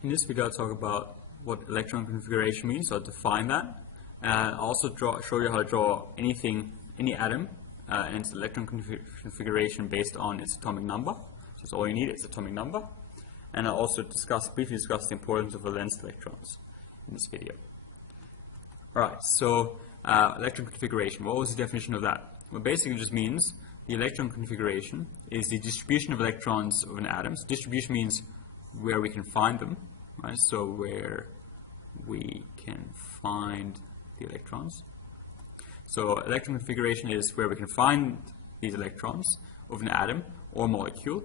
In this video, I'll talk about what electron configuration means, so I'll define that. And I'll also show you how to draw any atom and its electron configuration based on its atomic number. So that's all you need, its atomic number. And I'll also briefly discuss the importance of valence electrons in this video. Alright, so electron configuration, what was the definition of that? Well, basically it just means the electron configuration is the distribution of electrons of an atom. So distribution means where we can find them, right? So where we can find the electrons. So electron configuration is where we can find these electrons of an atom or molecule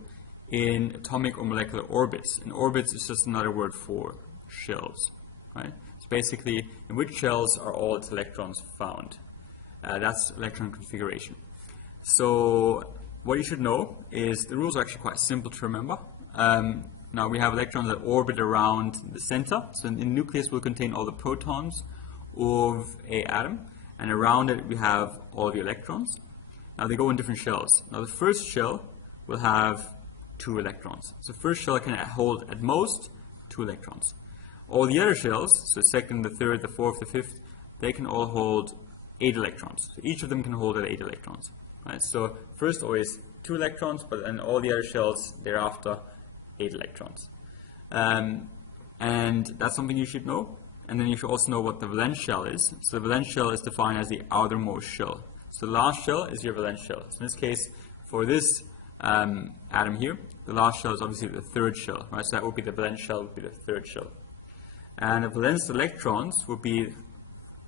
in atomic or molecular orbits. And orbits is just another word for shells, right? So basically, in which shells are all its electrons found? That's electron configuration. So what you should know is the rules are actually quite simple to remember. Now we have electrons that orbit around the center. So the nucleus will contain all the protons of an atom, and around it we have all the electrons. Now they go in different shells. Now the first shell will have 2 electrons. So the first shell can hold at most 2 electrons. All the other shells, so the second, the third, the fourth, the fifth, they can all hold 8 electrons. So each of them can hold 8 electrons. Right? So first always 2 electrons, but then all the other shells thereafter 8 electrons. And that's something you should know. And then you should also know what the valence shell is. So the valence shell is defined as the outermost shell. So the last shell is your valence shell. So in this case, for this atom here, the last shell is obviously the third shell. Right? So that would be the valence shell, would be the third shell. And the valence electrons would be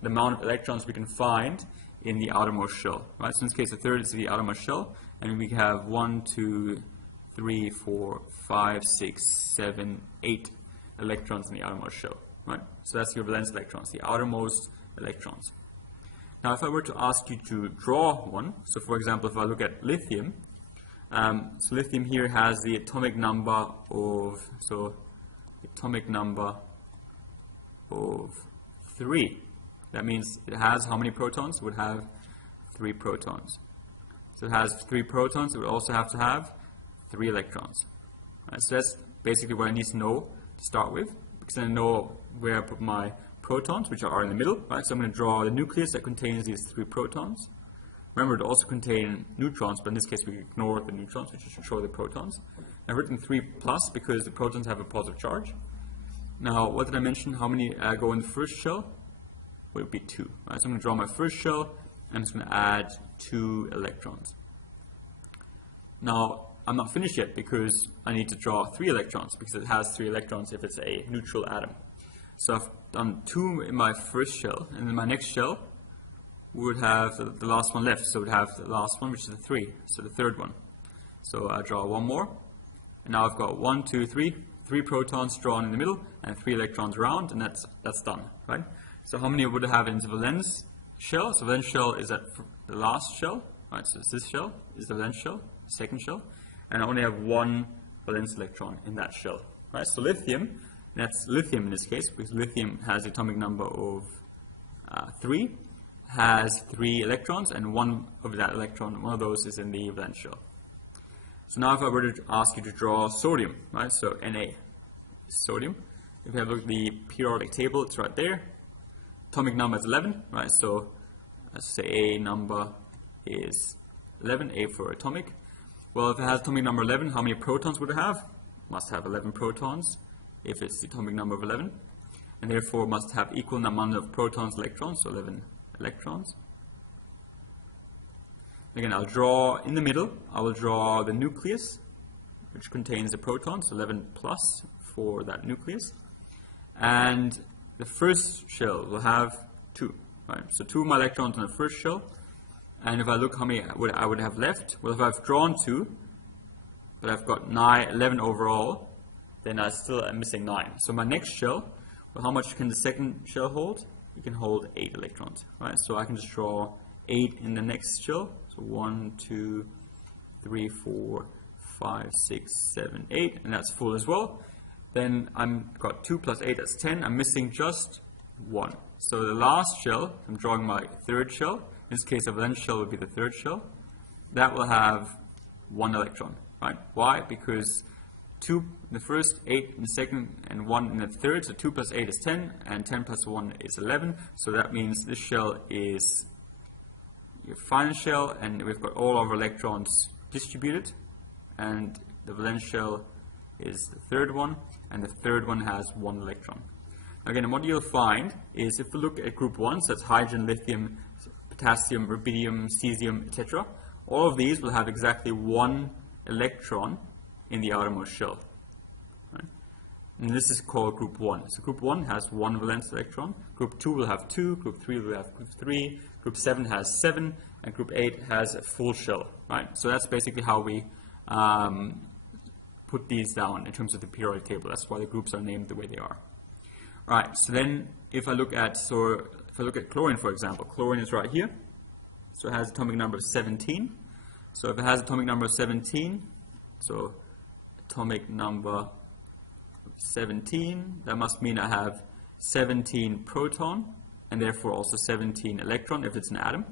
the amount of electrons we can find in the outermost shell. Right? So in this case, the third is the outermost shell, and we have 1, 2, 3, 4, 5, 6, 7, 8 electrons in the outermost shell. Right? So that's your valence electrons, the outermost electrons. Now if I were to ask you to draw one, so for example if I look at lithium, so lithium here has the atomic number of, 3. That means it has how many protons? It would have 3 protons. So it has 3 protons, it would also have to have 3 electrons. Right, so that's basically what I need to know to start with, because then I know where I put my protons, which are in the middle. Right? So I'm going to draw the nucleus that contains these 3 protons. Remember, it also contain neutrons, but in this case we ignore the neutrons, which should show the protons. I've written 3 plus because the protons have a positive charge. Now, what did I mention? How many go in the first shell? Well, it would be 2. Right? So I'm going to draw my first shell, and I'm just going to add 2 electrons. Now, I'm not finished yet because I need to draw 3 electrons, because it has 3 electrons if it's a neutral atom. So I've done 2 in my first shell, and in my next shell we would have the last one left. So we'd have the last one, which is the 3, so the third one. So I draw 1 more, and now I've got 1, 2, 3 protons drawn in the middle, and 3 electrons around, and that's done, right? So how many would I have in the valence shell? So valence shell is at the last shell, right? So this shell is the valence shell, second shell, and I only have 1 valence electron in that shell, right? So lithium, that's lithium in this case, because lithium has the atomic number of 3, has 3 electrons, and one of those is in the valence shell. So now if I were to ask you to draw sodium, right? So Na, sodium. If you have a look at the periodic table, it's right there. Atomic number is 11, right? So let's say A number is 11, A for atomic. Well, if it has atomic number 11, how many protons would it have? Must have 11 protons if it's the atomic number of 11, and therefore must have equal amount of protons, electrons, so 11 electrons. Again, I'll draw in the middle, I will draw the nucleus, which contains the protons, 11 plus for that nucleus. And the first shell will have 2, right? So 2 of my electrons in the first shell. And if I look how many I would have left, well, if I've drawn 2, but I've got 11 overall, then I still am missing 9. So my next shell, well, how much can the second shell hold? It can hold 8 electrons, right? So I can just draw 8 in the next shell. So 1, 2, 3, 4, 5, 6, 7, 8, and that's full as well. Then I've got 2 plus 8, that's 10. I'm missing just 1. So the last shell, I'm drawing my third shell. In this case, a valence shell would be the third shell. That will have 1 electron, right? Why? Because 2 in the first, 8 in the second, and 1 in the third. So 2 plus 8 is 10, and 10 plus 1 is 11. So that means this shell is your final shell, and we've got all of our electrons distributed, and the valence shell is the third one, and the third one has 1 electron. Again, what you'll find is if we look at group 1, so that's hydrogen, lithium, potassium, rubidium, cesium, etc., all of these will have exactly 1 electron in the outermost shell. Right? And this is called group 1. So group 1 has 1 valence electron, group 2 will have 2, group 3 will have 3, group 7 has 7, and group 8 has a full shell. Right? So that's basically how we put these down in terms of the periodic table. That's why the groups are named the way they are. Right, so then if I look at chlorine, for example, chlorine is right here. So it has atomic number of 17. So if it has atomic number of 17, so atomic number 17, that must mean I have 17 proton and therefore also 17 electron if it's an atom.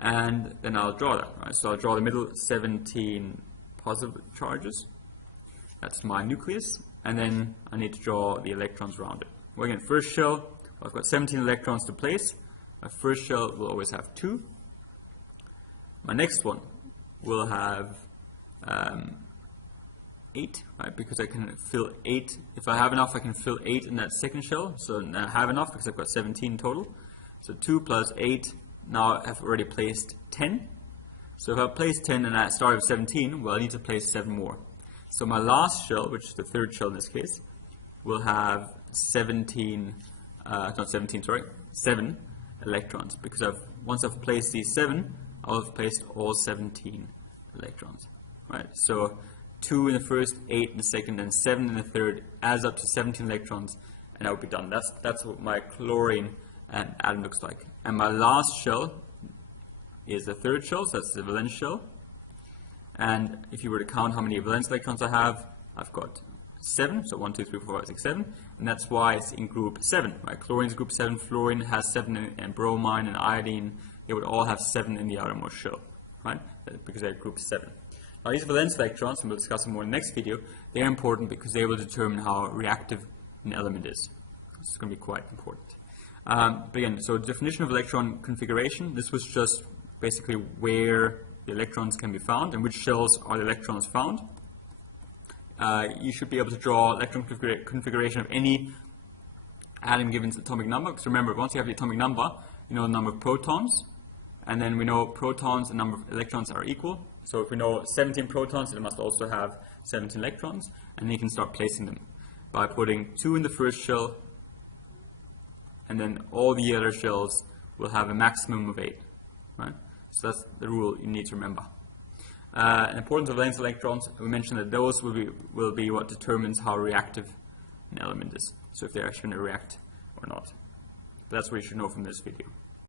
And then I'll draw that, right? So I'll draw the middle 17 positive charges. That's my nucleus. And then I need to draw the electrons around it. Well, again, first shell, I've got 17 electrons to place. My first shell will always have 2. My next one will have 8, right? Because I can fill 8. If I have enough, I can fill 8 in that second shell. So I have enough because I've got 17 total. So 2 plus 8, now I've already placed 10. So if I place 10 and I start with 17, well, I need to place 7 more. So my last shell, which is the third shell in this case, will have 7 electrons, because once I've placed these 7, I'll have placed all 17 electrons, right? So 2 in the first, 8 in the second, and 7 in the third adds up to 17 electrons, and that will be done. That's what my chlorine atom looks like. And my last shell is the third shell, so that's the valence shell. And if you were to count how many valence electrons I have, I've got 7, so 1, 2, 3, 4, 5, 6, 7, and that's why it's in group 7, right? Chlorine is group 7, fluorine has 7, and bromine and iodine, they would all have 7 in the outermost shell, right? Because they're group 7. Now these valence electrons, and we'll discuss them more in the next video, they're important because they will determine how reactive an element is. This is going to be quite important. But again, so the definition of electron configuration, this was just basically where the electrons can be found and which shells are the electrons found. You should be able to draw electron configuration of any atom given its atomic number, because remember, once you have the atomic number, you know the number of protons, and then we know protons and number of electrons are equal. So if we know 17 protons, it must also have 17 electrons, and then you can start placing them by putting 2 in the first shell, and then all the other shells will have a maximum of 8, right? So that's the rule you need to remember. The importance of valence electrons, we mentioned that those will be what determines how reactive an element is. So if they're actually going to react or not. But that's what you should know from this video.